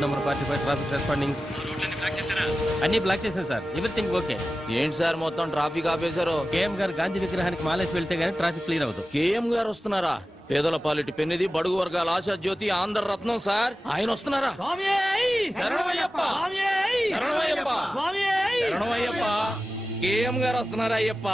Road number 45 traffic responding. అన్ని black చేశాను sir. Everything okay. ఏంటి సార్ మొత్తం ట్రాఫిక్ ఆపేశారు? కేఎం గారు గాంధీ విగ్రహానికి మాలేసి వెళ్తే గానీ ట్రాఫిక్ క్లియర్ అవుతుంది. కేఎం గారు వస్తున్నారా? పేదల పాలిటి పెన్నిది, బడుగు వర్గాల ఆశా జ్యోతి, ఆంధ్ర రత్నం సార్. ఆయన వస్తున్నారా? శరణమయ్యప్ప. కేఎం గారు వస్తున్నారా అయ్యప్ప?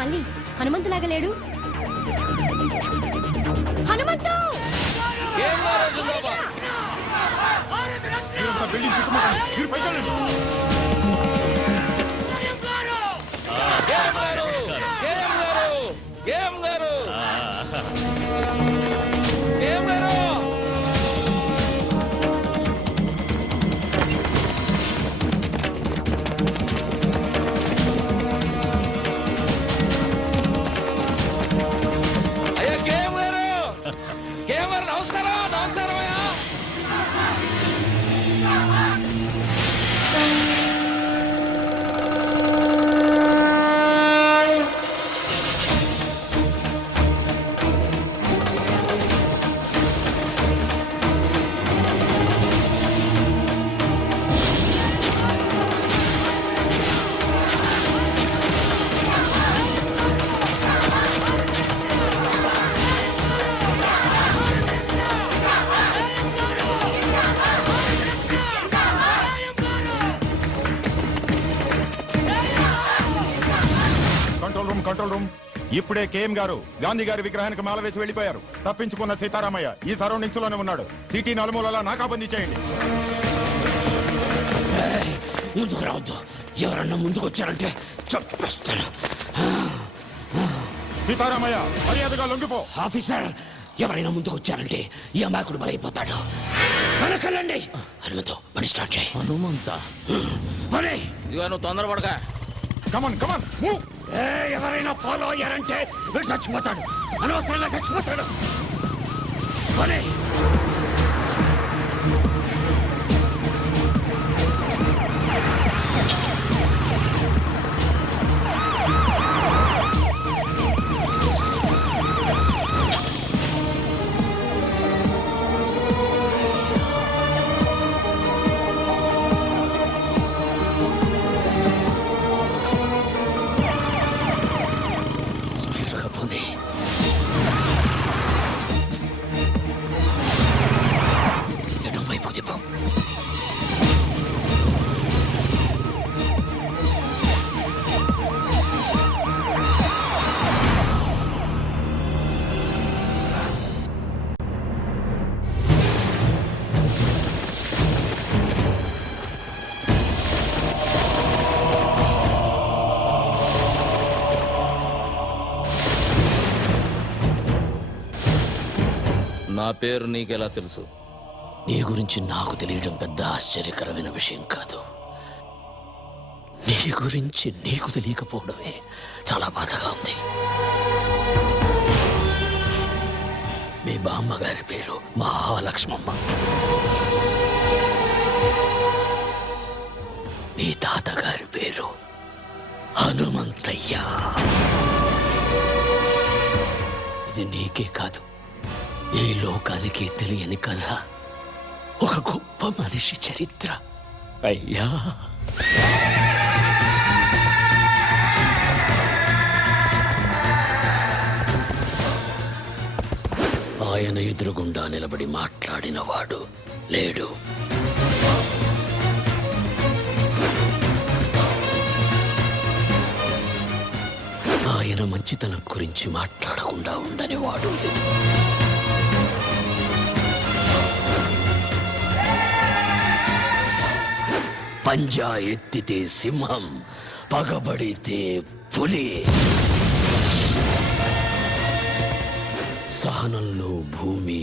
మళ్ళీ హనుమంతులాగా లేడు. హనుమంతు! Control room. ఇప్పుడే కేఎం గారు గాంధీ గారి విగ్రహానికి మాల వేసి వెళ్లిపోయారు. తప్పించుకున్న సీతారామయ్య ఈ సరౌండింగ్స్ లోనే ఉన్నాడు. సిటీ నలుమూలలా నాకాబందీ చేయండి. ముందుకు రావద్దు. ఎవరన్నా ముందుకు వచ్చారంటే చంపేస్తాను. సీతారామయ్య మర్యాదగా లొంగిపో. ఆఫీసర్, ఎవరైనా ముందుకు వచ్చారంటే ఈ అమాయకుడు బలైపోతాడు. వెనకెళ్ళండి. హనుమంతు, పని స్టార్ట్ చేయి. హనుమంత పని. ఇదిగో నువ్వు తొందరపడగా. Come on move. ఎవరైనా ఫాలో అయ్యారంటే వీడు చచ్చిపోతాడు. అనవసరంగా చచ్చిపోతాడు. పని. నా పేరు నీకెలా తెలుసు? నీ గురించి నాకు తెలియడం పెద్ద ఆశ్చర్యకరమైన విషయం కాదు. నీ గురించి నీకు తెలియకపోవడమే చాలా బాధగా ఉంది. మీ బామ్మగారి పేరు మహాలక్ష్మమ్మ. మీ తాతగారి పేరు హనుమంతయ్య. ఇది నీకే కాదు, ఈ లోకానికి తెలియని కథ. ఒక గొప్ప మనిషి చరిత్ర. అయ్యా, ఆయన ఎదురుగుండా నిలబడి మాట్లాడినవాడు లేడు. ఆయన మంచితనం గురించి మాట్లాడకుండా ఉండని వాడు లేడు. పంజా ఎత్తితే సింహం, పగబడితే పులి. సహనంలో భూమి,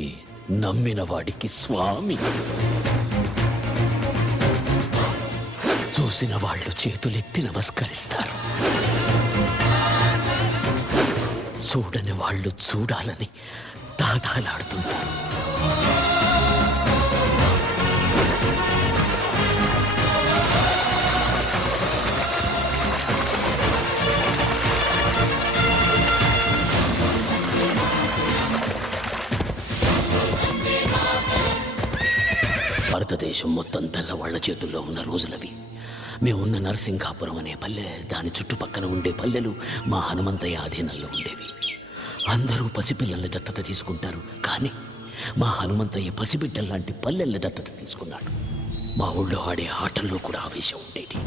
నమ్మిన వాడికి స్వామి. చూసిన వాళ్ళు చేతులెత్తి నమస్కరిస్తారు, చూడని వాళ్ళు చూడాలని దాదాలాడుతుంటారు. భారతదేశం మొత్తం తెల్లవాళ్ల చేతుల్లో ఉన్న రోజులవి. మేమున్న నరసింగాపురం అనే పల్లె, దాని చుట్టుపక్కన ఉండే పల్లెలు మా హనుమంతయ్య ఆధీనంలో ఉండేవి. అందరూ పసిపిల్లల్ని దత్తత తీసుకుంటారు, కానీ మా హనుమంతయ్య పసిబిడ్డల్లాంటి పల్లెల్ని దత్తత తీసుకున్నాడు. మా ఊళ్ళో ఆడే ఆటల్లో కూడా ఆవేశం ఉండేది.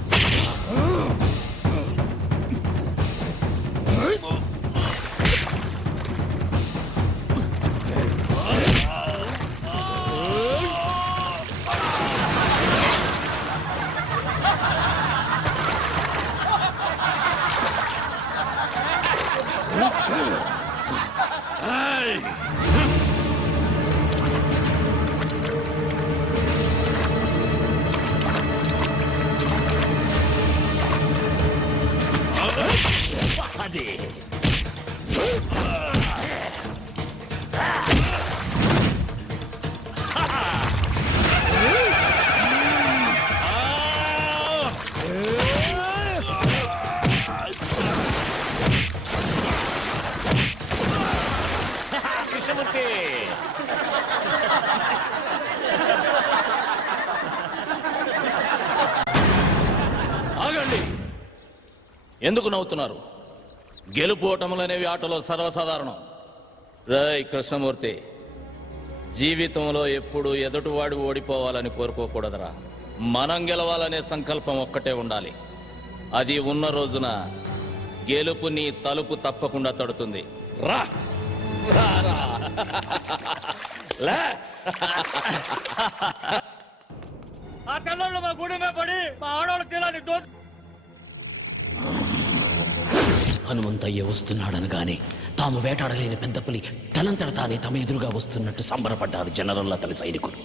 అదే కృష్ణమూర్తి. ఆగండి, ఎందుకు నవ్వుతున్నారు? గెలుపు ఓటములనేవి ఆటలో సర్వసాధారణం. రేయ్ కృష్ణమూర్తి, జీవితంలో ఎప్పుడు ఎదుటివాడు ఓడిపోవాలని కోరుకోకూడదురా. మనం గెలవాలనే సంకల్పం ఒక్కటే ఉండాలి. అది ఉన్న రోజున గెలుపు నీ తలుపు తప్పకుండా తడుతుంది. రా రా రా. లే. ఆ తెల్లోళ్ళు మా గుడి మీద పడి మా ఆడవాళ్ళ తీరాన్ని హనుమంతయ్య వస్తున్నాడనగానే తాము వేటాడలేని పెద్ద పులి తనంతట తానే తమ ఎదురుగా వస్తున్నట్టు సంబరపడ్డారు జనరల్ అతని సైనికులు.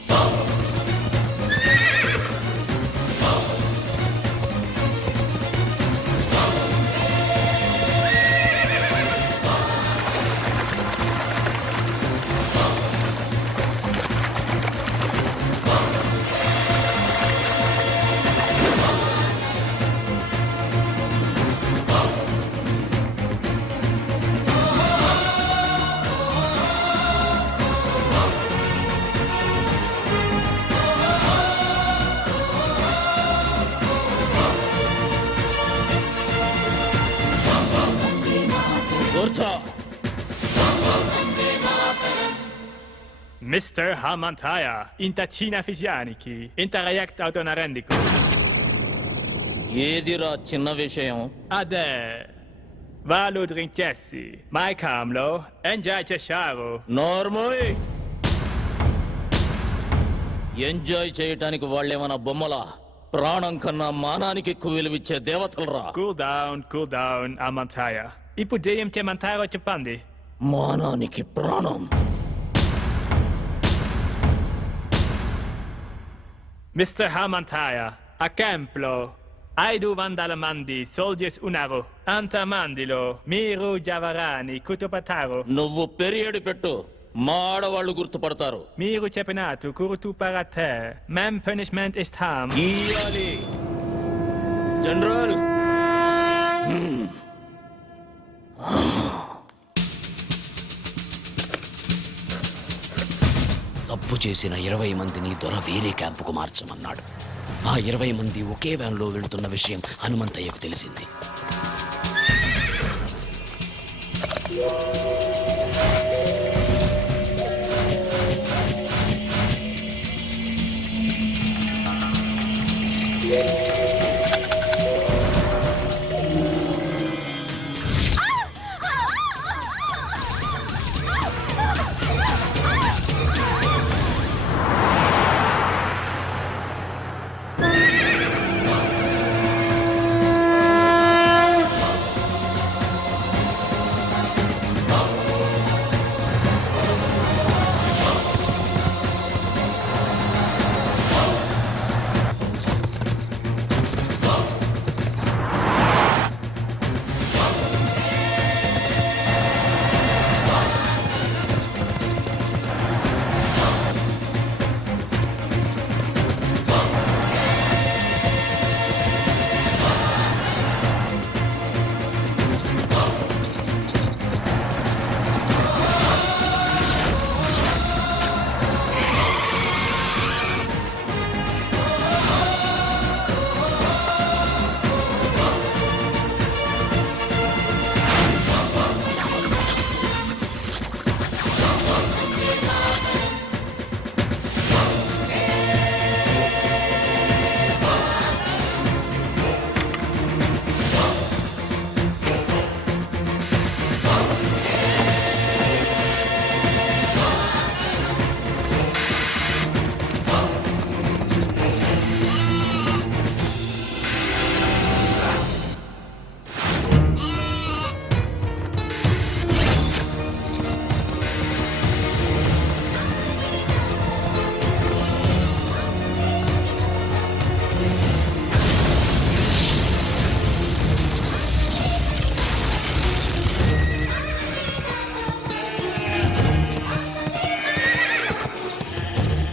Mr. Hamantaya, intacina fisianiki, interreact autonarendico. ఏదిరా చిన్న విషయం? Ade, valu drinkessi, mai camlo, enjoy chesharo. నోర్మోయ్, ఎంజాయ్ చేయటానికి వాళ్ళేమన్నా బొమ్మలా? ప్రాణం కన్నా మానానికి ఎక్కువ విలువిచ్చే దేవతలరా. Cool down, Hamantaya. Ipu DM che mantaro chupandi. మానానికి ప్రాణం. Mr. Hamantaya, a camplo, aidu vandalamandi, soldiers unaro, antamandilo, miru javarani, kutupataro. నువ్వు పెరియడి పెట్టు, మా ఆడవాళ్ళు గుర్తుపడతారు. Miru cepinatu, kurutu parate, mem punishment is harm. ఇయ్యాలి. జనరల్, తప్పు చేసిన 20 మందిని దొర వేరే క్యాంపుకు మార్చమన్నాడు. ఆ 20 మంది ఒకే వ్యాన్లో వెళుతున్న విషయం హనుమంతయ్యకు తెలిసింది.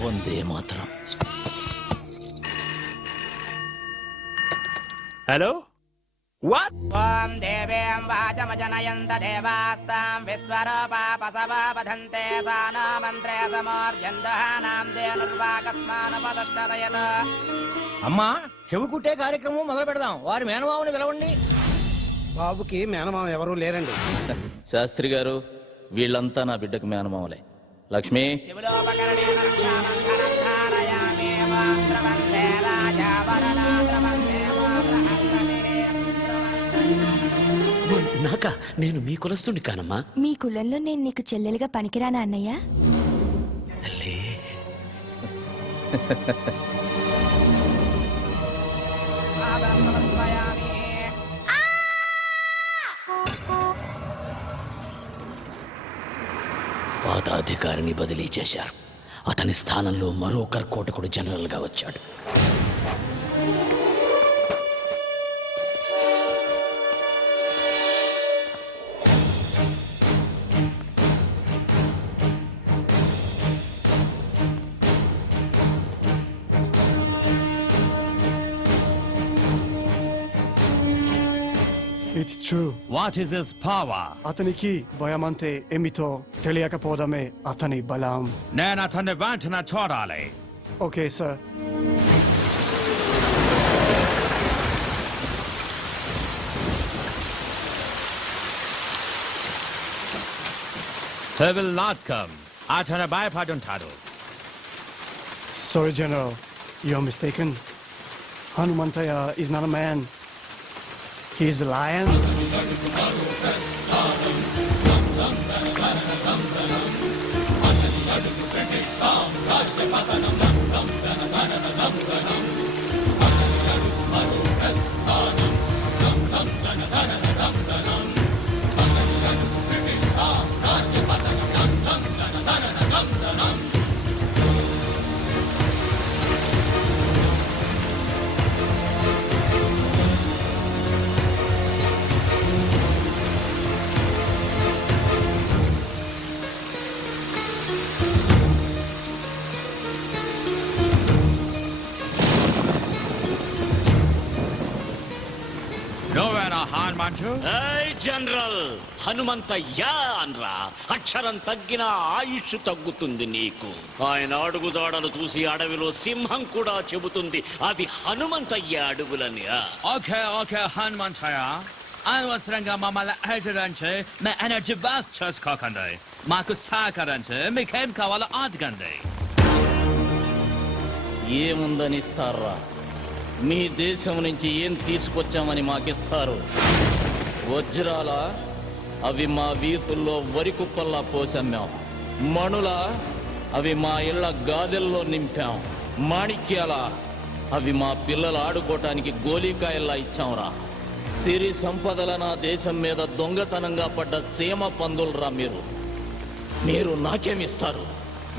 వందే మాతరం. Hello? What? ॐ देवीं वाचमजनयन्त देवास्तां विश्वरूपापसवा वधन्ते सा न मन्त्रे समोर्जन्दहानां धेनुर्वाकस्मानपदष्टरयत అమ్మా చెవు కుట్టే కార్యక్రమం మొదలు పెడదాం. వారి మేనమామని పిలవండి. బాబుకి మేనమామ ఎవరూ లేరండి. శాస్త్రి గారు, వీళ్ళంతా నా బిడ్డకు మేనమామలే. లక్ష్మి, శివులోపకరణేన రక్షాబంధనం ధారయామి ఓం ద్రవంతే రాజా వరదా ద్రవంతే ఓం రహస్యమే నాక నేను మీ కులస్తుని కానమ్మా. మీ కులంలో నేను నీకు చెల్లెలుగా పనికిరానా అన్నయ్య? తల్లి, ఆదరమయామి పాత అధికారిని బదిలీ చేశారు. అతని స్థానంలో మరో కర్కోటకుడు జనరల్ గా వచ్చాడు. It's true. What is his power? అతనికి భయమంతే ఏమిటో తెలియకపోవడమే అతని బలం. నేను అతన్ని వెంటనే చూడాలి. Okay sir. He will not come. అతను భయపడుంటాడు. Sorry, General. You're mistaken. Hanumantaya is not a man. He is a lion. నువ్వేనా హనుమంతు? ఏయ్ జనరల్, హనుమంతయ్యా అన్రా. అక్షరం తగ్గిన ఆయుష్ తగ్గుతుంది నీకు. ఆయన అడుగుదాడలు చూసి అడవిలో సింహం కూడా చెబుతుంది అవి హనుమంతయ్య అడుగులని. ఓకే ఓకే హనుమంతయ్య, అనవసరంగా మమ్మల్ని హెచ్చరించి మీ ఎనర్జీ వేస్ట్ చేసుకోకండి. మాకు సహకరించి మీకేం కావాలో అడగండి. ఏముందని ఇస్తారా? మీ దేశం నుంచి ఏం తీసుకొచ్చామని మాకిస్తారు? వజ్రాల అవి మా వీధుల్లో వరి కుప్పల్లా పోసమ్మాం. మణుల అవి మా ఇళ్ల గాదెల్లో నింపాం. మాణిక్యాల అవి మా పిల్లలు ఆడుకోవటానికి గోలీకాయల్లా ఇచ్చాంరా. సిరి సంపదల నా దేశం మీద దొంగతనంగా పడ్డ సీమ పందులరా మీరు. నాకేమిస్తారు?